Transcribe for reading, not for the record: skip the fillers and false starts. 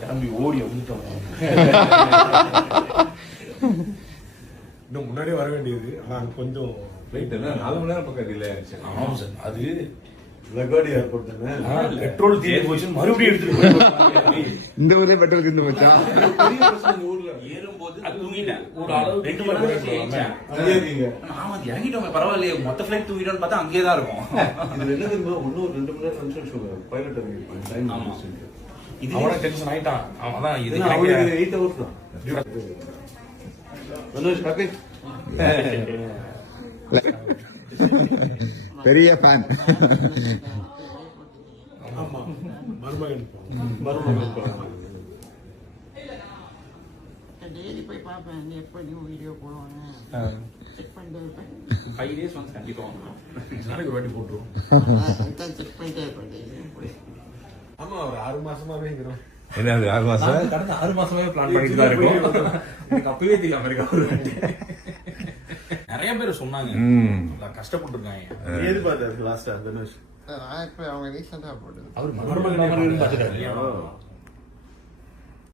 கிளம்பி ஓடி வந்துட்டோம். இன்னும் முன்னாடியே வர வேண்டியது. ஆனால் கொஞ்சம் ரைட் என்ன 4 மணி நேரம் பக்கம் டிலே ஆயிடுச்சு. ஆமாம் சார், அது லகாடி ஏர்போர்ட் தானே, பெட்ரோல் தீர்ந்து போச்சு, மறுபடியும் எடுத்துட்டு போய் இந்த ஊர்லயே பெட்ரோல் தீர்ந்து போச்சா? பெரிய பிரச்சனை இந்த ஊர்ல. ஏறும்போது அது தூங்கிட்டேன். ஒரு அளவு 2 மணி நேரம் ஏறிச்சேன். அங்கேயே இருக்கீங்க. ஆமா, அது இறங்கிட்டோமே, பரவாயில்லையே, மொத்த ஃபிளைட் தூங்கிட்டோம்னு பார்த்தா அங்கேயே தான் இருக்கும். இதுல என்ன தெரியுமா, இன்னும் 2 மணி நேரம் ஃபங்க்ஷன் ஷோ பைலட் இறங்கிருப்பாங்க. டைம் ஆமா. இது அவன டென்ஷன் ஆயிட்டான். அவன் தான் இது அவங்களுக்கு 8 hours தான். மனோஜ் ஹாப்பி? பெரிய ஃபேன். ஆமா, மருமகன் டெய்லி போய் பார்ப்பேன், எப்போ நியூ வீடியோ போடுவாங்க செக் பண்ணிட்டு இருப்பேன். 5 days வந்து கண்டிப்பா வந்துடும். நாளைக்கு ஒரு வாட்டி போட்டுருவோம். செக் பண்ணிட்டே இருப்பேன் டெய்லி. ஆமா, ஒரு 6 மாசமாவே இருக்கிறோம். என்னது 6 மாசம்? கடந்த 6 மாசமாவே பிளான் பண்ணிட்டு தான் இருக்கோம். எனக்கு அப்பவே தெரியும் அமெரிக்கா வருவேன். நிறைய பேர் சொன்னாங்க, கஷ்டப்பட்டு இருக்காங்க. ஏது பார்த்தாரு லாஸ்டா தனுஷ்? நான் இப்போ அவங்க ரீசெண்டாக போட்டது. அவர் மருமகன் பார்த்துட்டாரு.